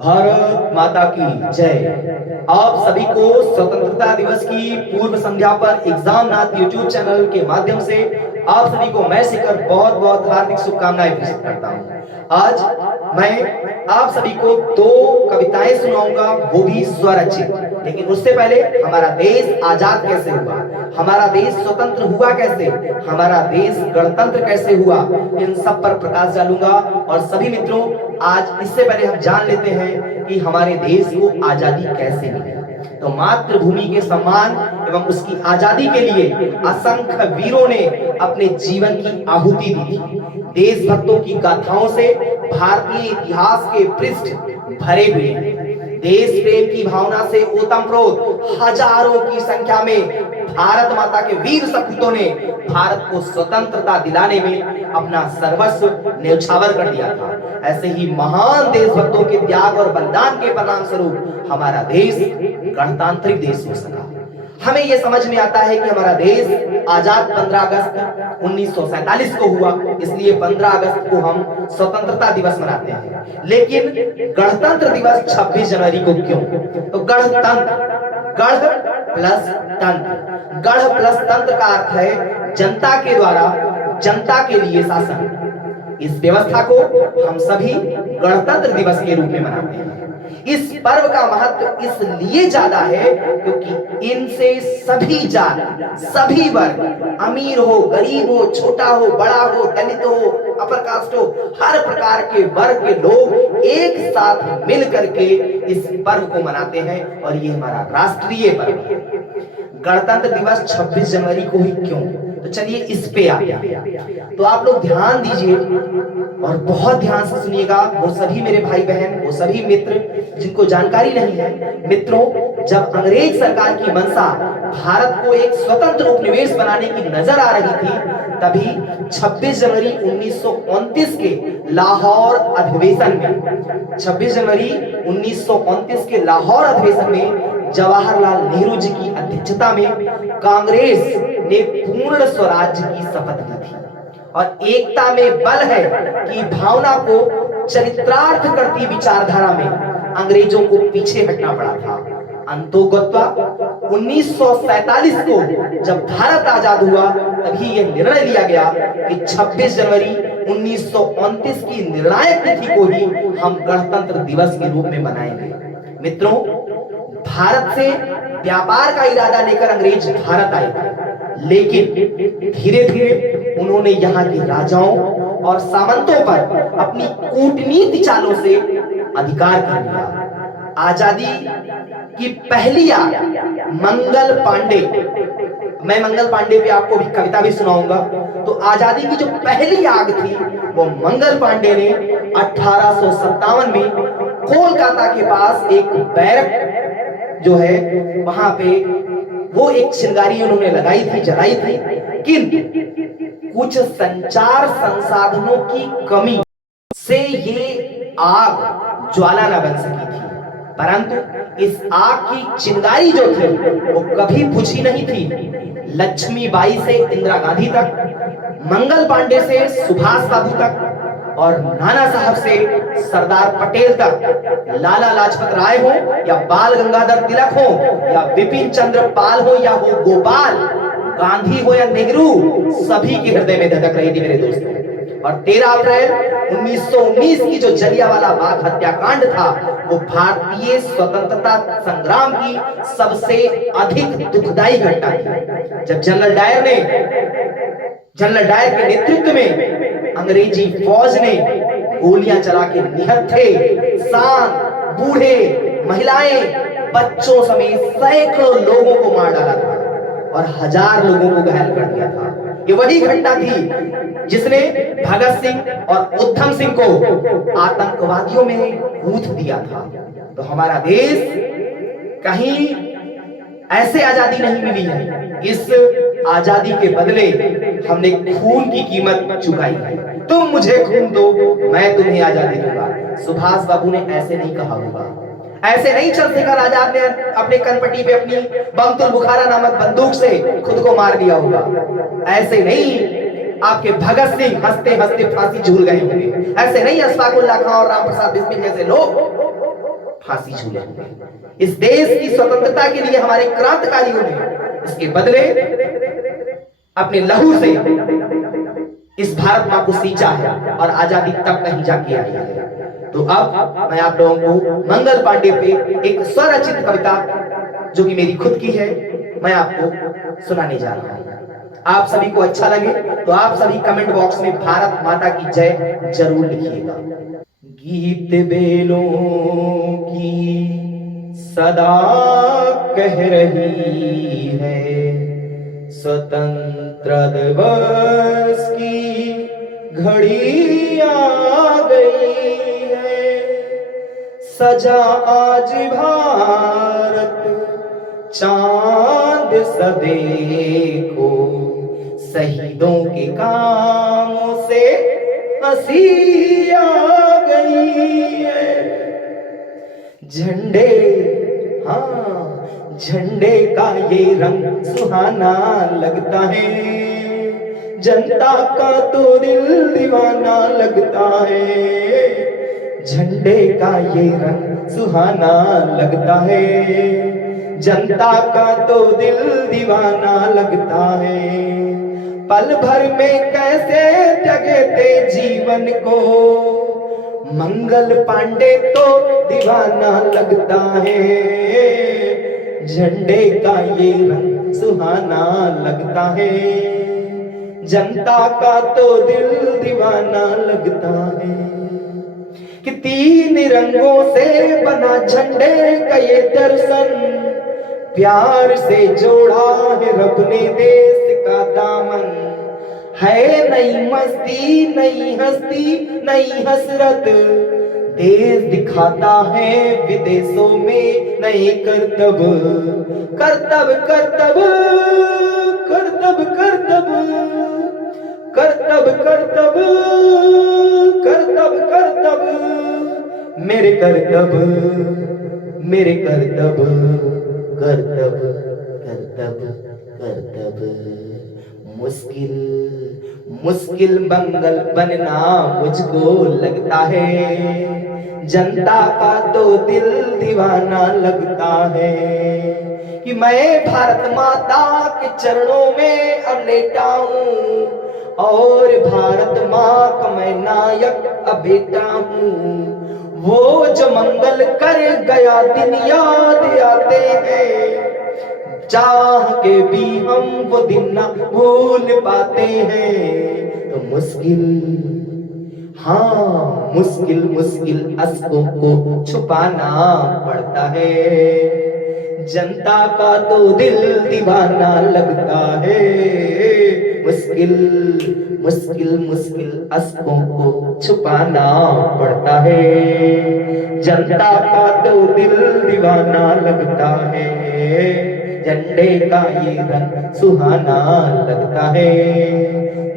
भारत माता की जय। आप सभी को स्वतंत्रता दिवस की पूर्व संध्या पर एग्जामनाथ यूट्यूब चैनल के माध्यम से आप सभी को मैं शिखर बहुत बहुत हार्दिक शुभकामनाएं प्रेषित करता हूं। आज मैं आप सभी को दो कविताएं सुनाऊंगा, वो भी स्वरचित। लेकिन उससे पहले हमारा देश आजाद कैसे हुआ, हमारा देश स्वतंत्र हुआ कैसे, हमारा देश गणतंत्र कैसे हुआ, इन सब पर प्रकाश डालूंगा। और सभी मित्रों, आज इससे पहले हम जान लेते हैं कि हमारे देश को आजादी कैसे मिली। तो मातृभूमि के सम्मान एवं उसकी आजादी के लिए असंख्य वीरों ने अपने जीवन की आहुति दी थी। देशभक्तों की गाथाओं से भारतीय इतिहास के पृष्ठ भरे हुए हैं। देश प्रेम की भावना से ओतप्रोत हजारों की संख्या में भारत माता के वीर सपूतों ने भारत को स्वतंत्रता दिलाने में अपना सर्वस्व न्यौछावर कर दिया था। ऐसे ही महान देशभक्तों के त्याग और बलिदान के परिणाम स्वरूप हमारा देश गणतांत्रिक देश हो सका। हमें यह समझ में आता है कि हमारा देश आजाद 15 अगस्त 1947 को हुआ, इसलिए 15 अगस्त को हम स्वतंत्रता दिवस मनाते हैं। लेकिन गणतंत्र दिवस 26 जनवरी को क्यों? तो गणतंत्र, गढ़ प्लस तंत्र, गढ़ प्लस तंत्र का अर्थ है जनता के द्वारा जनता के लिए शासन। इस व्यवस्था को हम सभी गणतंत्र दिवस के रूप में मनाते हैं। इस पर्व का महत्व इसलिए ज्यादा है क्योंकि इनसे सभी जाति, सभी वर्ग, अमीर हो, गरीब हो, छोटा हो, बड़ा हो, दलित हो, अपर कास्ट हो, हर प्रकार के वर्ग के लोग एक साथ मिल करके इस पर्व को मनाते हैं और ये हमारा राष्ट्रीय पर्व है। गणतंत्र दिवस 26 जनवरी को ही क्यों? तो चलिए इस पे आते हैं। तो आप लोग ध्यान दीजिए और बहुत ध्यान से सुनिएगा, वो सभी मेरे भाई बहन, वो सभी मित्र जिनको जानकारी नहीं है। मित्रों, जब अंग्रेज सरकार की मंशा भारत को एक स्वतंत्र उपनिवेश बनाने की नजर आ रही थी, तभी 26 जनवरी 1929 के लाहौर अधिवेशन में 26 जनवरी 1929 के लाहौर अधिवेशन में जवाहरलाल नेहरू जी की अध्यक्षता में कांग्रेस ने पूर्ण स्वराज्य की शपथ ली थी। और एकता में बल है कि भावना को चरितार्थ करती विचारधारा में अंग्रेजों को पीछे हटना पड़ा था। अंतोगत्वा 1947 को जब भारत आजाद हुआ, तभी यह निर्णय लिया गया कि 26 जनवरी 1929 की निर्णायक तिथि को ही हम गणतंत्र दिवस के रूप में मनाएंगे। मित्रों, भारत से व्यापार का इरादा लेकर अंग्रेज भारत आए थे, लेकिन धीरे धीरे उन्होंने यहाँ के राजाओं और सामंतों पर अपनी कूटनीति चालों से अधिकार कर लिया। आजादी की पहली आग मंगल पांडे, मैं मंगल पांडे पे आपको भी कविता भी सुनाऊंगा। तो आजादी की जो पहली आग थी वो मंगल पांडे ने 1857 में कोलकाता के पास एक बैरक जो है वहां पे वो एक चिंगारी उन्होंने लगाई थी, जलाई थी, किंतु कुछ संचार संसाधनों की कमी से ये आग ज्वाला न बन सकी थी। परंतु इस आग की चिंगारी जो थी वो कभी बुझी नहीं थी। लक्ष्मीबाई से इंदिरा गांधी तक, मंगल पांडे से सुभाष बाबू तक और नाना साहब से सरदार पटेल तक, लाला लाजपत राय हो या बाल गंगाधर तिलक हो या विपिन चंद्र पाल हो या हो गोपाल गांधी हो या नेहरू, सभी के हृदय में धधक रही थी मेरे दोस्तों। और 13 अप्रैल 1919 की जो जलियांवाला बाग हत्याकांड था वो भारतीय स्वतंत्रता संग्राम की सबसे अधिक दुखदायी घटना थी। जब जनरल डायर के नेतृत्व में अंग्रेजी फौज ने गोलियां चला के निहत्थे, सांप, बूढ़े, महिलाएं, बच्चों समेत सैकड़ों लोगों को मार डाला था और 1000 लोगों को घायल कर दिया था। ये वही घटना थी जिसने भगत सिंह और उधम सिंह को आतंकवादियों में कूद दिया था। तो हमारा देश कहीं ऐसे आजादी नहीं मिली है, इस आजादी के बदले हमने खून की कीमत चुकाई है। तुम मुझे खून दो, मैं तुम्हें आजादी दूंगा। सुभाष बाबू ने ऐसे नहीं कहा होगा, ऐसे नहीं चंद्रशेखर आजाद ने अपने कनपट्टी पे अपनी बमतुल बुखारा नामक बंदूक से खुद को मार दिया होगा। ऐसे नहीं आपके भगत सिंह हंसते हंसते फांसी झूल गए होंगे। ऐसे नहीं अशफाक उल्लाह खां और राम प्रसाद बिस्मिल जैसे लोग फांसी झूले होंगे। इस देश की स्वतंत्रता के लिए हमारे क्रांतिकारियों ने इसके बदले अपने लहू से इस भारत मां को सींचा है और आजादी तब कहीं जाके आई है। तो अब मैं आप लोगों को मंगल पांडे पे एक स्वरचित कविता जो कि मेरी खुद की है मैं आपको सुनाने जा रहा हूं। आप सभी को अच्छा लगे तो आप सभी कमेंट बॉक्स में भारत माता की जय जरूर लिखिएगा। गीत बेलों की सदा कह रही है, स्वतंत्र दिवस की घड़ी आ गई है। सजा आज भारत चांद सा देखो, शहीदों के कामों से हंसी आ गई है। झंडे, हाँ झंडे का ये रंग सुहाना लगता है, जनता का तो दिल दीवाना लगता है। झंडे का ये रंग सुहाना लगता है, जनता का तो दिल दीवाना लगता है। पल भर में कैसे जगते जीवन को, मंगल पांडे तो दीवाना लगता है। झंडे का ये रंग सुहाना लगता है, जनता का तो दिल दीवाना लगता है। कि तीन रंगों से बना झंडे का ये दर्शन, प्यार से जोड़ा है रब ने देश का दामन। है नई मस्ती, नई हस्ती, नई हसरत, देश दिखाता है विदेशों में नए करतब। करतब करतब करतब करतब करतब करतब करतब करतब, मेरे करतब, मेरे करतब, करतब करतब करतब। मुश्किल मुश्किल मंगल बनना मुझको लगता है, जनता का तो दिल दीवाना लगता है। कि मैं भारत माता के चरणों में अब लेटा हूँ, और भारत माँ का मैं नायक अब बेटा हूँ। वो जो मंगल कर गया दिन याद आते हैं, चाह के भी हम वो दिन ना भूल पाते हैं। तो मुश्किल, हाँ मुश्किल मुश्किल अश्कों को छुपाना पड़ता है, जनता का तो दिल दीवाना लगता है। मुश्किल मुश्किल मुश्किल अश्कों को छुपाना पड़ता है, जनता का तो दिल दीवाना लगता है। झंडे का ये रंग सुहाना लगता है,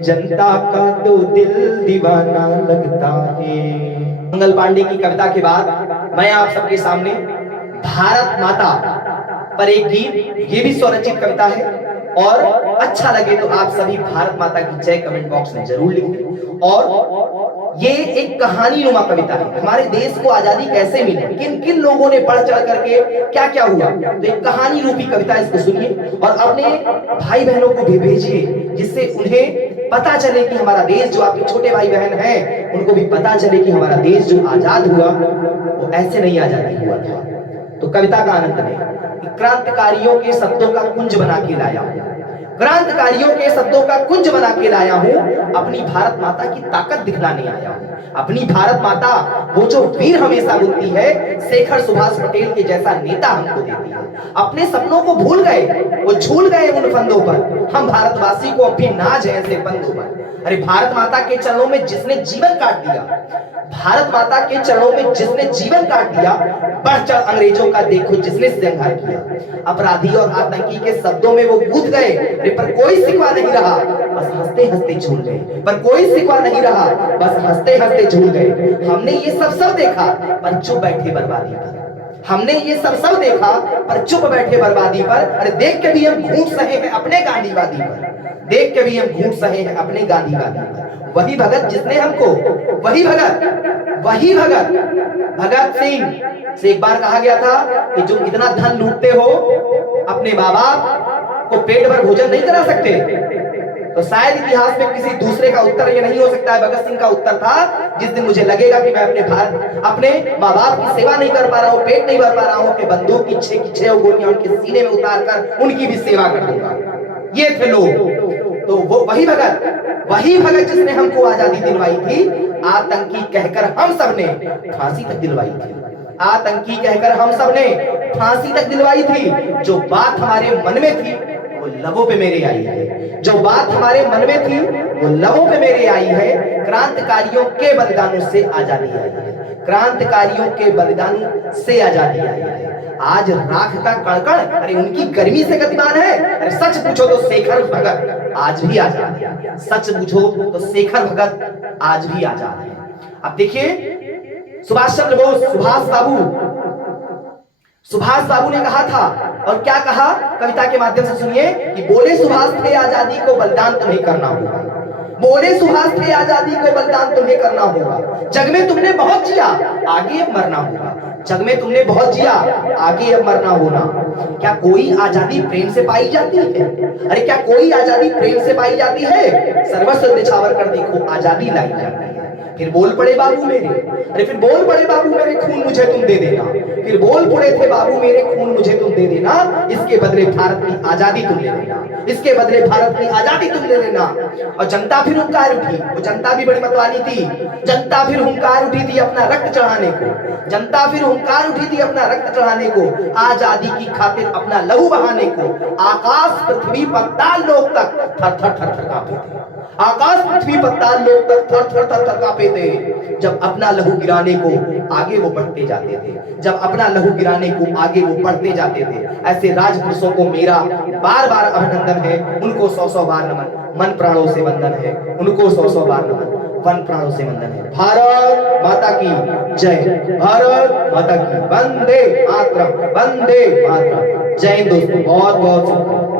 जनता का तो दिल दीवाना लगता है। मंगल पांडे की कविता के बाद मैं आप सबके सामने भारत माता पर एक गीत, ये भी स्वरचित कविता है, और अच्छा लगे तो आप सभी भारत माता की जय कमेंट बॉक्स में जरूर लिखें। और ये एक कहानी नुमा कविता है, हमारे देश को आजादी कैसे मिली, किन किन लोगों ने बढ़ चढ़ करके क्या क्या हुआ। तो एक कहानी रूपी कविता, इसको सुनिए और अपने भाई बहनों को भी भेजिए, जिससे उन्हें पता चले कि हमारा देश, जो आपके छोटे भाई बहन हैं उनको भी पता चले कि हमारा देश जो आजाद हुआ वो ऐसे नहीं आजादी हुआ था। तो कविता का आनंद लें। क्रांतिकारियों के शब्दों का कुंज बना के लाया हूं, क्रांतिकारियों के शब्दों का कुंज बना के लाया हूं, अपनी भारत माता की ताकत दिखलाने आया हूं। अपनी भारत माता वो जो वीर हमेशा बोलती है, शेखर सुभाष पटेल के जैसा नेता हमको देती है। अपने सपनों को भूल गए, वो झूल गए उन फंदों पर, हम भारतवासी को अब भी नाज है ऐसे बंदों पर। अरे भारत माता के चरणों में जिसने जीवन काट दिया, भारत माता के चरणों में जिसने जीवन काट दिया, बढ़ चढ़ अंग्रेजों का देखो जिसने संहार किया। अपराधी और आतंकी के शब्दों में वो कूद गए, पर कोई सिकवा नहीं रहा, बस हंसते हंसते झूल गए। पर कोई सिकवा नहीं रहा, बस हंसते हंसते झूल गए। हमने ये सब देखा पर चुप बैठे बर्बादी पर, हमने ये सब देखा पर चुप बैठे बर्बादी पर। अरे देख के भी हम घूट सहे हैं अपने गांधीवादी पर, देख के भी हम घूट सहे हैं अपने गांधीवादी पर। वही भगत जिसने हमको, वही भगत भगत सिंह से एक बार कहा गया था कि जो इतना धन लूटते हो, अपने माँ बाप को पेट भर भोजन नहीं करा सकते। तो शायद इतिहास में किसी दूसरे का उत्तर ये नहीं हो सकता है। भगत सिंह का उत्तर था, जिस दिन मुझे लगेगा कि मैं अपने माँ बाप की सेवा नहीं कर पा रहा हूँ, पेट नहीं भर पा रहा हूँ, कि बंदूक की छह गोलियां उनके सीने में उतार कर उनकी भी सेवा कर दूंगा। ये थे लोग। तो वो वही भगत जिसने हमको आजादी दिलवाई थी, आतंकी कहकर हम सब ने फांसी तक दिलवाई थी। आतंकी कहकर हम सब ने फांसी तक दिलवाई थी। जो बात हमारे मन में थी वो लबों पे मेरे आई है। जो बात हमारे मन में थी वो लबों पे मेरे आई है। क्रांतिकारियों के बलिदानों से आजादी आई है। क्रांतिकारियों के बलिदानों से आजादी आई है। आज राख का कणकण, अरे उनकी गर्मी से गतिमान है। अरे सच पूछो तो शेखर भगत आज भी आजाद है। सच पूछो तो शेखर भगत आज भी आजाद है। अब देखिए, सुभाष चंद्र बोस, सुभाष बाबू ने कहा था, और क्या कहा कविता के माध्यम से सुनिए कि बोले सुभाष थे आजादी को बलिदान तुम्हें करना होगा। बोले सुभाष थे आजादी को बलिदान तुम्हें करना होगा। जग में तुमने बहुत जिया, आगे अब मरना होगा। जग में तुमने बहुत जिया, आगे अब मरना होना। क्या कोई आजादी प्रेम से पाई जाती है? अरे क्या कोई आजादी प्रेम से पाई जाती है? सर्वस्व निछावर कर देखो, आजादी लाई जाती है। फिर बोल पड़े बाबू मेरे, अरे फिर बोल पड़े बाबू मेरे, खून मुझे तुम दे देना। फिर बोल पड़े थे बाबू मेरे, खून मुझे तुम दे देना। इसके बदले भारत की आजादी तुम ले लेना। इसके बदले भारत की आजादी तुम ले लेना। और जनता फिर हुंकार उठी। वो जनता भी बड़ी मतवाली थी। जनता फिर हुंकार उठी थी अपना रक्त चढ़ाने को। जनता फिर हुंकार उठी थी अपना रक्त चढ़ाने को, आजादी की खातिर अपना लहू बहाने को। आकाश पृथ्वी पताल लोक तक थर थर थर थर कांपे थे। आकाश पृथ्वी पताल लोक तक थर थर थर थर कांपे थे। जब अपना लहू गिराने को आगे वो बढ़ते जाते थे। जब अपना लहू गिराने को आगे वो बढ़ते जाते थे। ऐसे राजपुरुषों को मेरा बार बार अभिनंदन है। उनको 100 बार नमन, मन प्राणों से वंदन है। उनको 100 बार नमन, वन प्राणों से वंदन है। भारत माता की जय। भारत माता की वंदे मातरम, वंदे मातरम। जय हिंद दोस्तों, बहुत बहुत शुक्रिया।